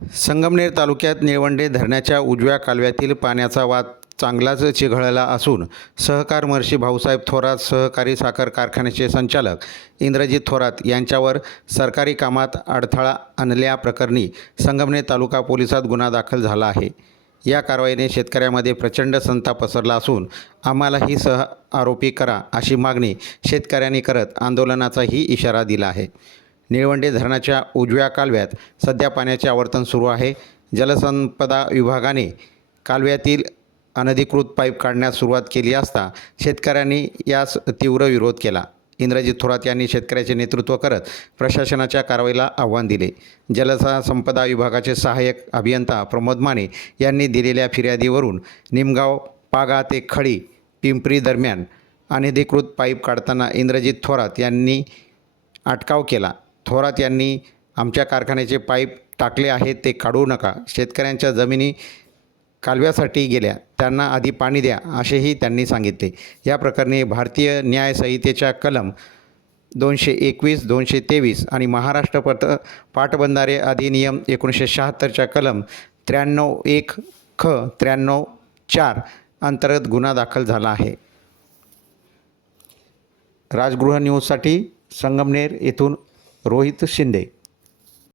संगमनेर तालुक्यात निळवंडे धरणाच्या उजव्या कालव्यातील पाण्याचा वाद चांगलाच चिघळला असून सहकार महर्षी भाऊसाहेब थोरात सहकारी साखर कारखान्याचे संचालक इंद्रजित थोरात यांच्यावर सरकारी कामात अडथळा आणल्याप्रकरणी संगमनेर तालुका पोलिसात गुन्हा दाखल झाला आहे. या कारवाईने शेतकऱ्यामध्ये प्रचंड संताप पसरला असून आम्हालाही सह आरोपी करा अशी मागणी शेतकऱ्यांनी करत आंदोलनाचाही इशारा दिला आहे. निळवंडे धरणाच्या उजव्या कालव्यात सध्या पाण्याचे आवर्तन सुरू आहे. जलसंपदा विभागाने कालव्यातील अनधिकृत पाईप काढण्यास सुरुवात केली असता शेतकऱ्यांनी यास तीव्र विरोध केला. इंद्रजित थोरात यांनी शेतकऱ्याचे नेतृत्व करत प्रशासनाच्या कारवाईला आव्हान दिले. जलसंपदा विभागाचे सहाय्यक अभियंता प्रमोद माने यांनी दिलेल्या फिर्यादीवरून निमगाव पागा ते खडी पिंपरी दरम्यान अनधिकृत पाईप काढताना इंद्रजित थोरात यांनी अटकाव केला. थोरात यांनी आमच्या कारखान्याचे पाईप टाकले आहेत ते काढू नका. शेतकऱ्यांच्या जमिनी कालव्यासाठी गेल्या. त्यांना आधी पाणी द्या असेही त्यांनी सांगितले. या प्रकरणी भारतीय न्याय संहितेच्या कलम दोनशे एकवीस दोनशे तेवीस आणि महाराष्ट्र पट पाटबंधारे अधिनियम एकोणीसशे शहात्तरच्या कलम त्र्याण्णव एक ख त्र्याण्णव चार अंतर्गत गुन्हा दाखल झाला आहे. राजगृह न्यूजसाठी संगमनेर येथून रोहित शिंदे